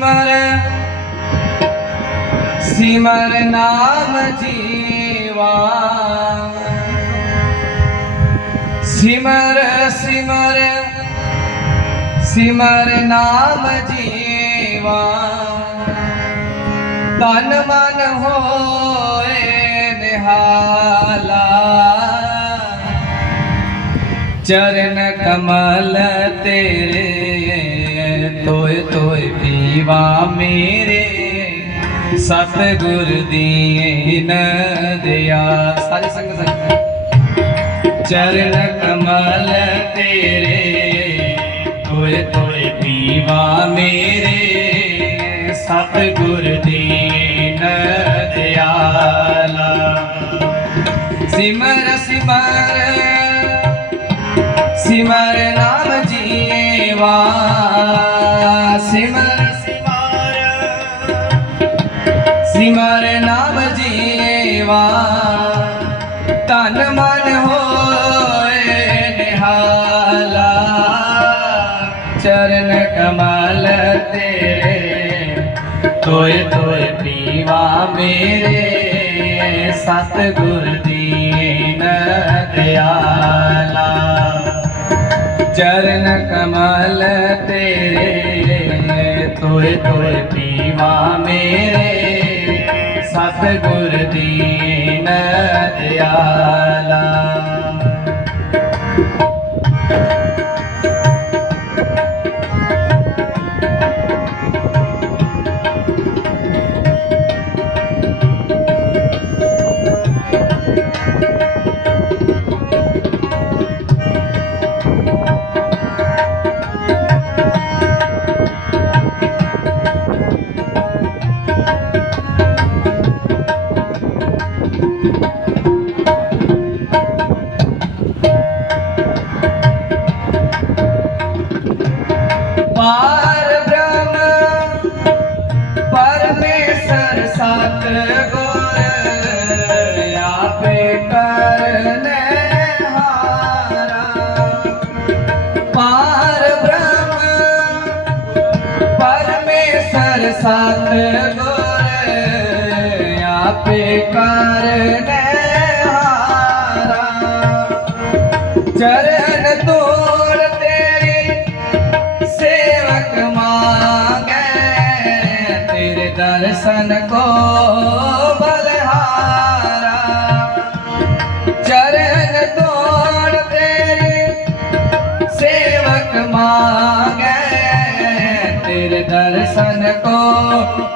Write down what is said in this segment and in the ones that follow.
ਸਿਮਰ। ਸਿਮਰ ਨਾਮ ਜੀਵਾ। ਸਿਮਰ ਸਿਮਰ। ਸਿਮਰ ਨਾਮ ਜੀਵਾ। ਤਨ ਮਨ ਹੋਏ ਨਿਹਾਲਾ। ਚਰਨ ਕਮਲ ਤੇਰੇ। ਤੋਏ ਤੋਏ ਪੀਵਾ ਮੇਰੇ, ਸਤਿਗੁਰ ਦੀਨ ਦਿਆ। ਸਾਰੇ ਸੰਗ ਸੰਗ। ਚਰਨ ਕਮਲ ਤੇਰੇ ਤੋਏ ਤੋਏ ਪੀਵਾ ਮੇਰੇ, ਸਤਿਗੁਰ ਦੀਨ ਦਿਆਲਾ ਸਿਮਰ ਸਿਮਰ ਸਿਮਰ ਨਾਮ ਜੀਵਾ। ਸਿਮਰ ਨਾਮ ਜੀਵਾ ਤਨ ਮਨ ਹੋਏ ਨਿਹਾਲਾ। ਚਰਨ ਕਮਲ ਤੇਰੇ। ਤੋਏ ਤੋਏ ਪੀਵਾ ਮੇਰੇ। ਸਤਿਗੁਰ ਦੀਨ ਦਿਆਲਾ ਚਰਨ ਕਮਲ ਤੇਰੇ। ਤੋਏ ਤੋਏ ਪੀਵਾ ਮੇਰੇ। ਸਤਿਗੁਰ ਦੀਨ ਦਿਆਲਾ ਪਾਰ ਬ੍ਰਹਮ, ਪਰਮੇਸ਼ਰ ਸਤ ਗੁਰ ਆਪੇ ਕਰਨੇ ਹਾਰਾ। ਪਾਰ ਬ੍ਰਹਮ, ਪਰਮੇਸ਼ਰ ਸਤ ਗੁਰ ਆਪੇ ਕਰਨੇ ਹਾਰਾ। ਚਰਨ ਦਰਸ਼ਨ ਕੋ ਬਲਹਾਰਾ ਚਰਨ ਤੋੜ ਤੇਰੇ ਸੇਵਕ ਮਾਂਗੇ ਤੇਰੇ ਦਰਸ਼ਨ ਕੋ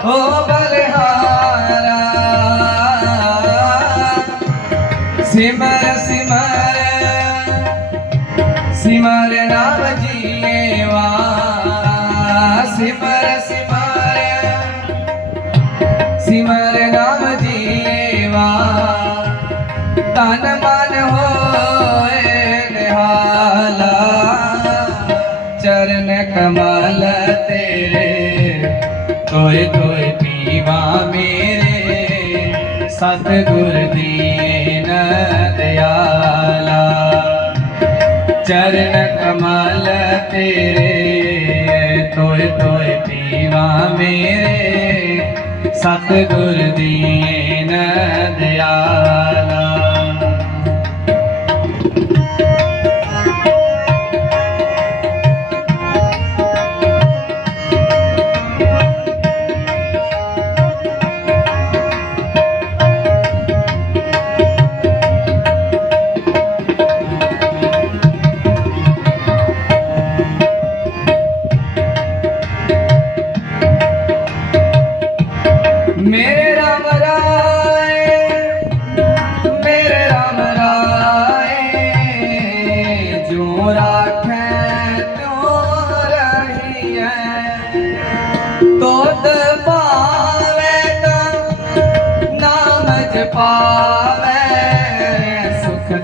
ਹੋ ਬਲਹਾਰਾ ਸਿਮਰ ਸਿਮਰ ਸਿਮਰ ਨਾਮ ਜੀਵਾ ਤਨ ਮਨ ਹੋਏ ਨਿਹਾਲਾ, ਚਰਨ ਕਮਲ ਤੇਰੇ। ਤੋਏ ਤੋਏ ਪੀਵਾ ਮੇਰੇ, ਸਤਿਗੁਰ ਦੀਨ ਦਿਆਲਾ। ਚਰਨ ਕਮਲ ਤੇਰੇ ਤੋਏ ਤੋਏ ਪੀਵਾ ਮੇਰੇ, ਸਤਿਗੁਰ ਦੀਨ ਦਿਆਲਾ।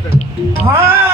ਪਾਵੇ